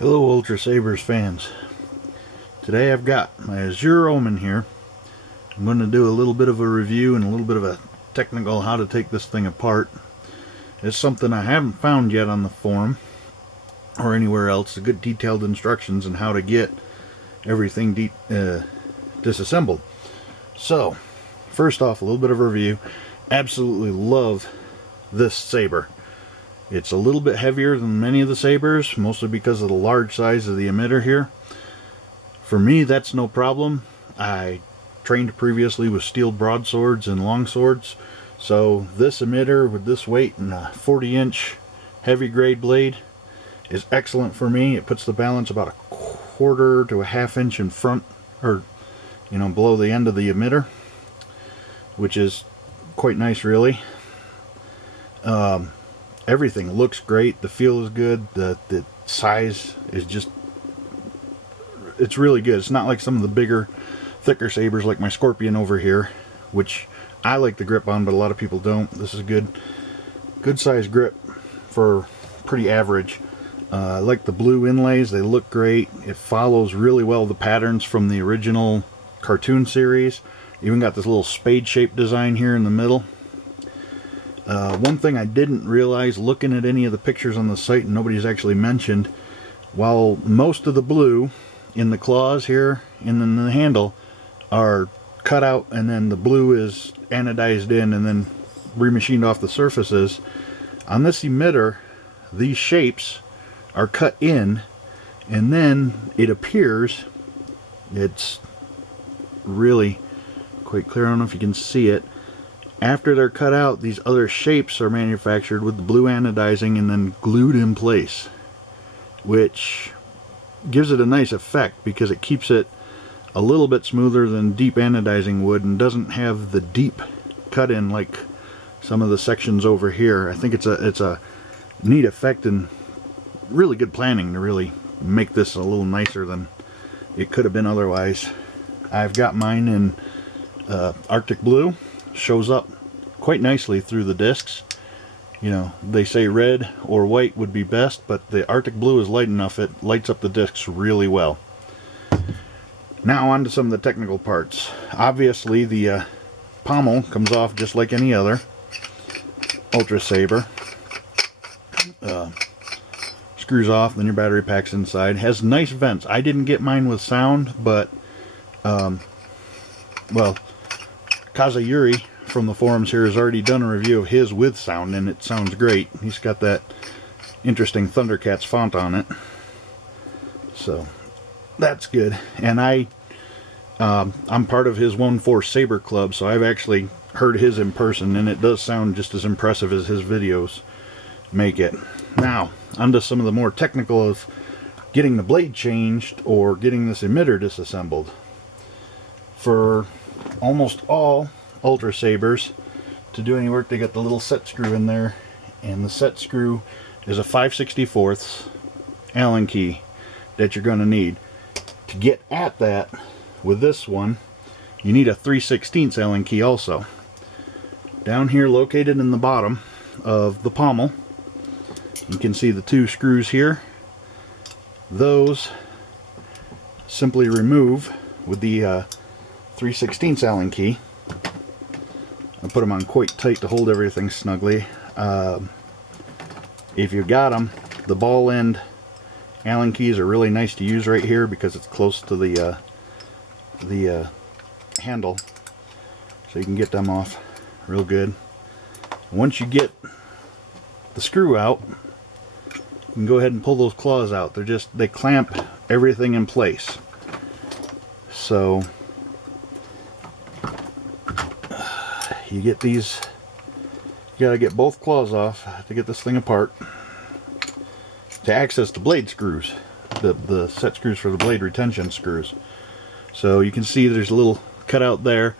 Hello Ultrasabers fans. Today I've got my Azure Omen here. I'm going to do a little bit of a review and a little bit of a technical how to take this thing apart. It's something I haven't found yet on the forum or anywhere else. Good detailed instructions on how to get everything disassembled. So, first off, a little bit of a review. Absolutely love this saber. It's a little bit heavier than many of the sabers, mostly because of the large size of the emitter here. For me, that's no problem. I trained previously with steel broadswords and longswords, so this emitter with this weight and a 40-inch heavy grade blade is excellent for me. It puts the balance about a quarter to a half-inch in front, or below the end of the emitter, which is quite nice, really. Everything looks great. The feel is good. The size is just, it's really good. It's not like some of the bigger, thicker sabers like my Scorpion over here, which I like the grip on, but a lot of people don't. This is a good size grip for pretty average. I like the blue inlays. They look great. It follows really well the patterns from the original cartoon series. Even got this little spade shaped design here in the middle. One thing I didn't realize looking at any of the pictures on the site, and nobody's actually mentioned, while most of the blue in the claws here and in the handle are cut out and then the blue is anodized in and then remachined off the surfaces, on this emitter these shapes are cut in and then it appears, it's really quite clear, I don't know if you can see it, after they're cut out, these other shapes are manufactured with the blue anodizing and then glued in place, which gives it a nice effect because it keeps it a little bit smoother than deep anodizing would and doesn't have the deep cut in like some of the sections over here. I think it's a neat effect and really good planning to really make this a little nicer than it could have been otherwise. I've got mine in Arctic Blue. Shows up quite nicely through the discs. They say red or white would be best, but the Arctic Blue is light enough, it lights up the discs really well. Now on to some of the technical parts. Obviously the pommel comes off just like any other Ultra Saber. Screws off, then your battery pack's inside. Has nice vents. I didn't get mine with sound, but well, Kazayuri from the forums here has already done a review of his with sound, and it sounds great. He's got that interesting Thundercats font on it, so that's good. And I'm part of his 1-4 Saber Club, so I've actually heard his in person, and it does sound just as impressive as his videos make it. Now, onto some of the more technical of getting the blade changed or getting this emitter disassembled. For almost all Ultra Sabers, to do any work, they got the little set screw in there, and the set screw is a 5/64 Allen key that you're going to need. To get at that with this one, you need a 3/16 Allen key also. Down here, located in the bottom of the pommel, you can see the two screws here. Those simply remove with the 3/16 Allen key. I put them on quite tight to hold everything snugly. If you got them, the ball end Allen keys are really nice to use right here because it's close to the handle, so you can get them off real good. Once you get the screw out, you can go ahead and pull those claws out. They clamp everything in place. So you get these, you gotta get both claws off to get this thing apart. To access the blade screws, the set screws for the blade retention screws. So you can see there's a little cutout there.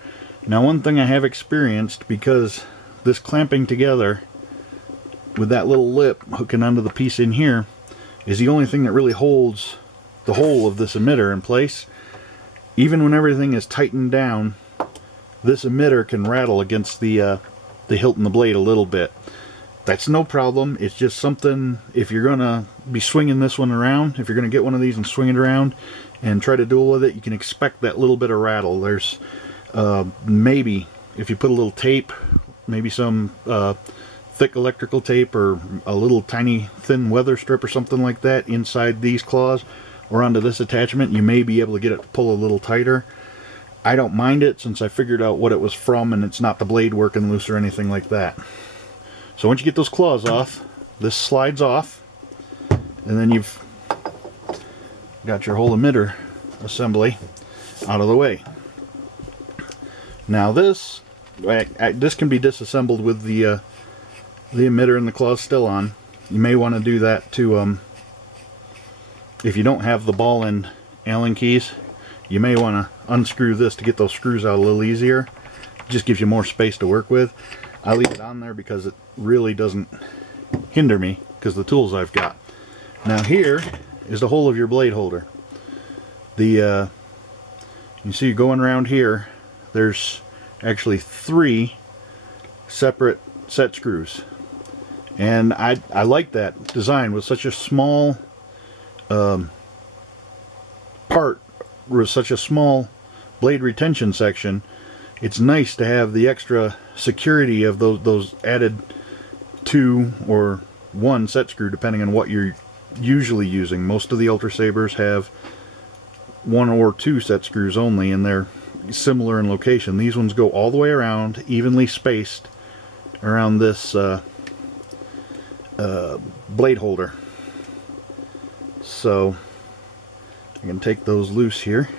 Now, one thing I have experienced, because this clamping together with that little lip hooking onto the piece in here is the only thing that really holds the whole of this emitter in place. Even when everything is tightened down, this emitter can rattle against the hilt and the blade a little bit. That's no problem. It's just something, if you're going to be swinging this one around, if you're going to get one of these and swing it around and try to duel with it, you can expect that little bit of rattle. There's maybe, if you put a little tape, maybe some thick electrical tape or a little tiny thin weather strip or something like that inside these claws or onto this attachment, you may be able to get it to pull a little tighter. I don't mind it since I figured out what it was from, and it's not the blade working loose or anything like that. So once you get those claws off, this slides off, and then you've got your whole emitter assembly out of the way. Now this can be disassembled with the emitter and the claws still on. You may want to do that to, if you don't have the ball end Allen keys, you may want to unscrew this to get those screws out a little easier. It just gives you more space to work with. I leave it on there because it really doesn't hinder me because of the tools I've got. Now here is the hole of your blade holder. You see going around here, there's actually 3 separate set screws. And I like that design with such a small part, with such a small blade retention section. It's nice to have the extra security of those added 2 or 1 set screw depending on what you're usually using. Most of the Ultrasabers have 1 or 2 set screws only, and they're similar in location. These ones go all the way around, evenly spaced around this blade holder. So I can take those loose here.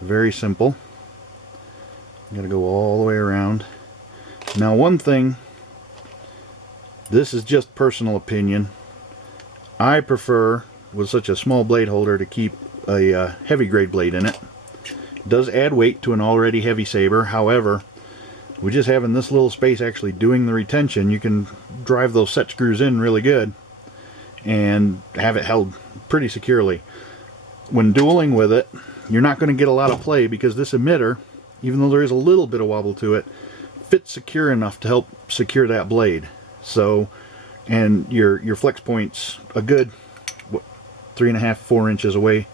Very simple. I'm going to go all the way around. Now one thing, this is just personal opinion, I prefer with such a small blade holder to keep a heavy grade blade in it. It does add weight to an already heavy saber. However, with just having this little space actually doing the retention, you can drive those set screws in really good and have it held pretty securely. When dueling with it, you're not going to get a lot of play because this emitter, even though there is a little bit of wobble to it, fits secure enough to help secure that blade. So, and your flex point's a good 3.5, 4 inches away,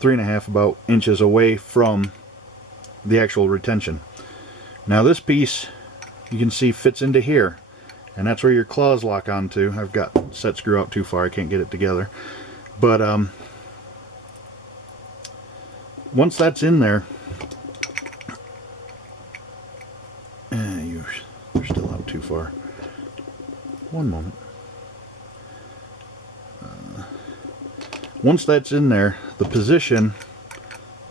3.5 about inches away from the actual retention. Now this piece, you can see, fits into here, and that's where your claws lock onto. I've got set screw out too far, I can't get it together. But once that's in there, you're still out too far. One moment. Once that's in there, the position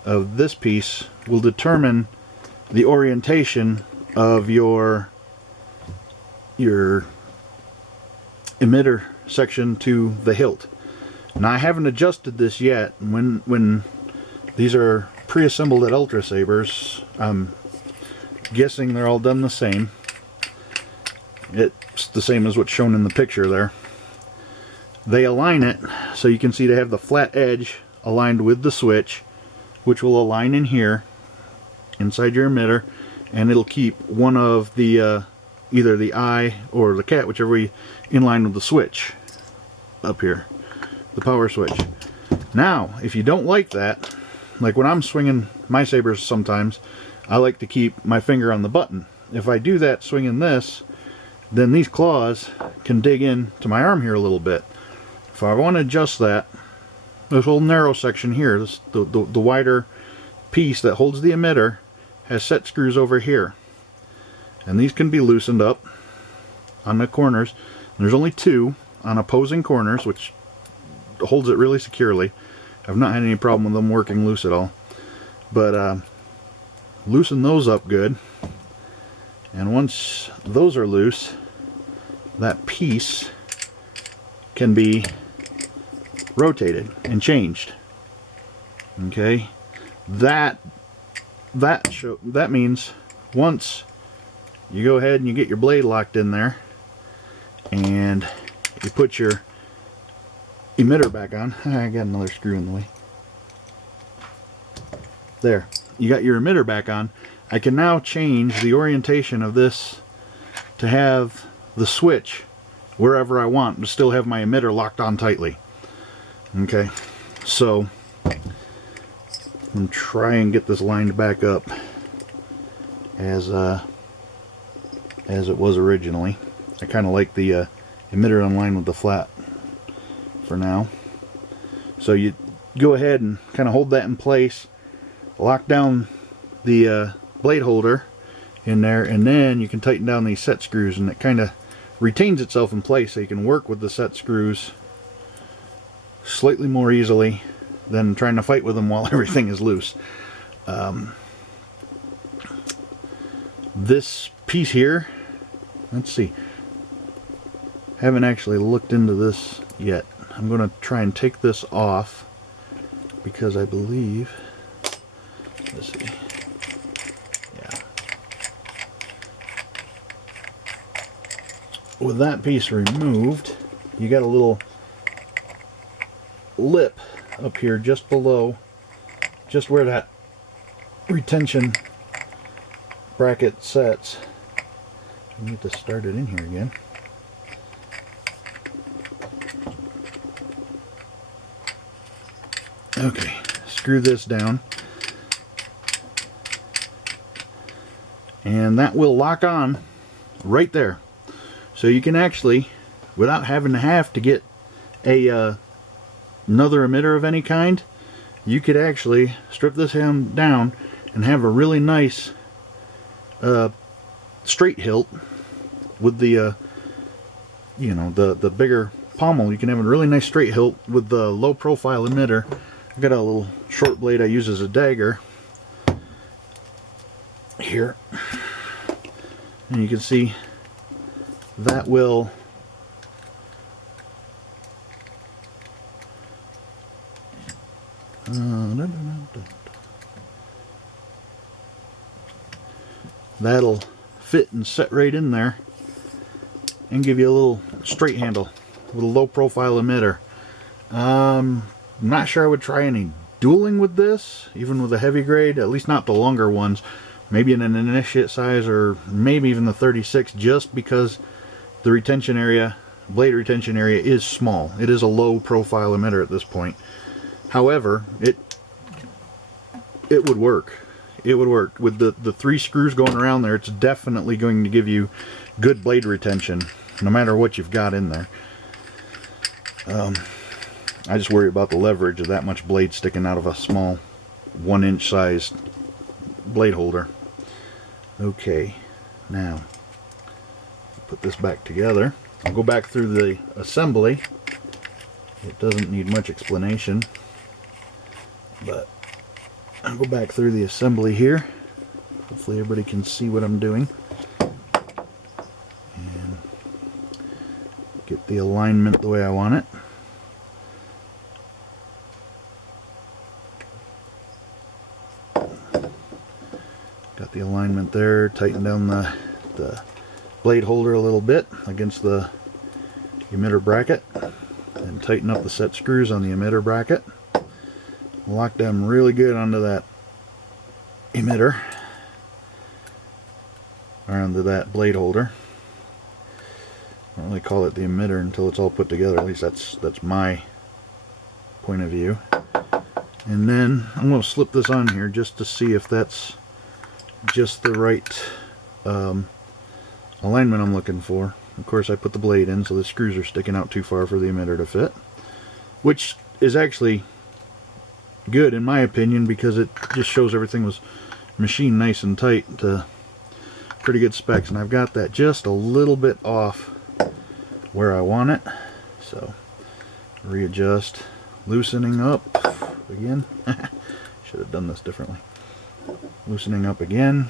of this piece will determine the orientation of your emitter section to the hilt. Now I haven't adjusted this yet. When these are pre-assembled at Ultrasabers, I'm guessing they're all done the same. It's the same as what's shown in the picture there. They align it so you can see they have the flat edge aligned with the switch, which will align in here inside your emitter, and it'll keep one of the either the eye or the cat, whichever way, in line with the switch up here, the power switch. Now if you don't like that, like when I'm swinging my sabers sometimes, I like to keep my finger on the button. If I do that swinging this, then these claws can dig in to my arm here a little bit. If I want to adjust that, this whole narrow section here, the wider piece that holds the emitter, has set screws over here, and these can be loosened up on the corners. There's only 2 on opposing corners, which holds it really securely. I've not had any problem with them working loose at all. But loosen those up good, and once those are loose, that piece can be rotated and changed. Okay, that means once you go ahead and you get your blade locked in there and you put your emitter back on. I got another screw in the way. There, you got your emitter back on. I can now change the orientation of this to have the switch wherever I want to still have my emitter locked on tightly. Okay, so I'm going to try and get this lined back up as it was originally. I kind of like the emitter on line with the flat for now. So you go ahead and kind of hold that in place, lock down the blade holder in there, and then you can tighten down these set screws, and it kind of retains itself in place so you can work with the set screws slightly more easily than trying to fight with them while everything is loose. This piece here, let's see, haven't actually looked into this yet. I'm going to try and take this off because I believe, let's see, yeah, with that piece removed, you got a little lip up here just below, just where that retention bracket sets. I need to start it in here again. Okay, screw this down, and that will lock on right there. So you can actually, without having to get a another emitter of any kind, you could actually strip this hand down and have a really nice straight hilt with the you know, the bigger pommel. You can have a really nice straight hilt with the low profile emitter. I've got a little short blade I use as a dagger here, and you can see that will that'll fit and set right in there and give you a little straight handle with a low profile emitter. I'm not sure I would try any dueling with this, even with a heavy grade, at least not the longer ones. Maybe in an initiate size, or maybe even the 36, just because the retention area, blade retention area, is small. It is a low profile emitter at this point. However, it would work. It would work with the 3 screws going around there. It's definitely going to give you good blade retention, no matter what you've got in there. I just worry about the leverage of that much blade sticking out of a small 1-inch sized blade holder. Okay, now put this back together. I'll go back through the assembly. It doesn't need much explanation, but I'll go back through the assembly here. Hopefully everybody can see what I'm doing. And get the alignment the way I want it. Got the alignment there. Tighten down the blade holder a little bit against the emitter bracket, and tighten up the set screws on the emitter bracket. Lock them really good onto that emitter, or onto that blade holder. I don't really call it the emitter until it's all put together. At least that's my point of view. And then I'm going to slip this on here just to see if that's just the right alignment I'm looking for. Of course, I put the blade in, so the screws are sticking out too far for the emitter to fit, which is actually good in my opinion, because it just shows everything was machined nice and tight to pretty good specs. And I've got that just a little bit off where I want it, so readjust, loosening up again. Should have done this differently. Loosening up again,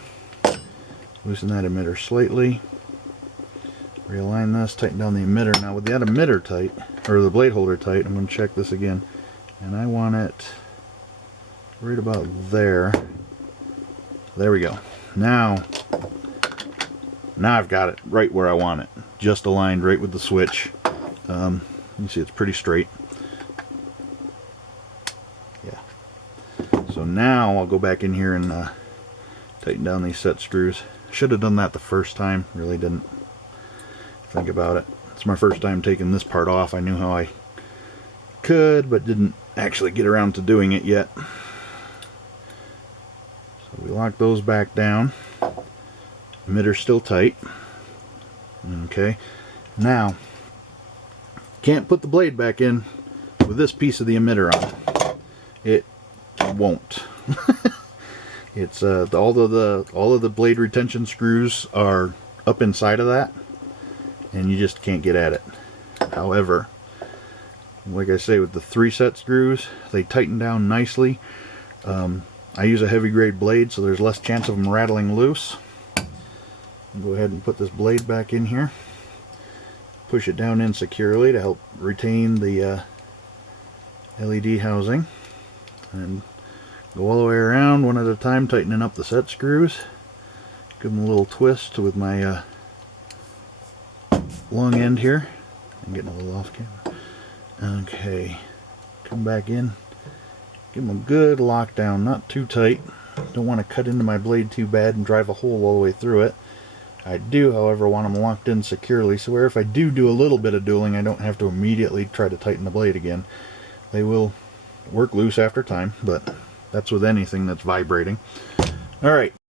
loosen that emitter slightly, realign this, tighten down the emitter. Now with that emitter tight, or the blade holder tight, I'm going to check this again, and I want it right about there. There we go. Now I've got it right where I want it, just aligned right with the switch. You see it's pretty straight. So now I'll go back in here and tighten down these set screws. Should have done that the first time, really didn't. think about it. It's my first time taking this part off. I knew how I could, but didn't actually get around to doing it yet. So we lock those back down. Emitter's still tight. Okay, now can't put the blade back in with this piece of the emitter on. It won't. It's all of the blade retention screws are up inside of that, and you just can't get at it. However, like I say, with the 3-set screws, they tighten down nicely. I use a heavy grade blade, so there's less chance of them rattling loose. Go ahead and put this blade back in here. Push it down in securely to help retain the LED housing. And go all the way around one at a time, tightening up the set screws. Give them a little twist with my long end here. I'm getting a little off camera. Okay, come back in. Give them a good lockdown, not too tight. Don't want to cut into my blade too bad and drive a hole all the way through it. I do, however, want them locked in securely, so where if I do a little bit of dueling, I don't have to immediately try to tighten the blade again. They will work loose after time, but that's with anything that's vibrating. Alright.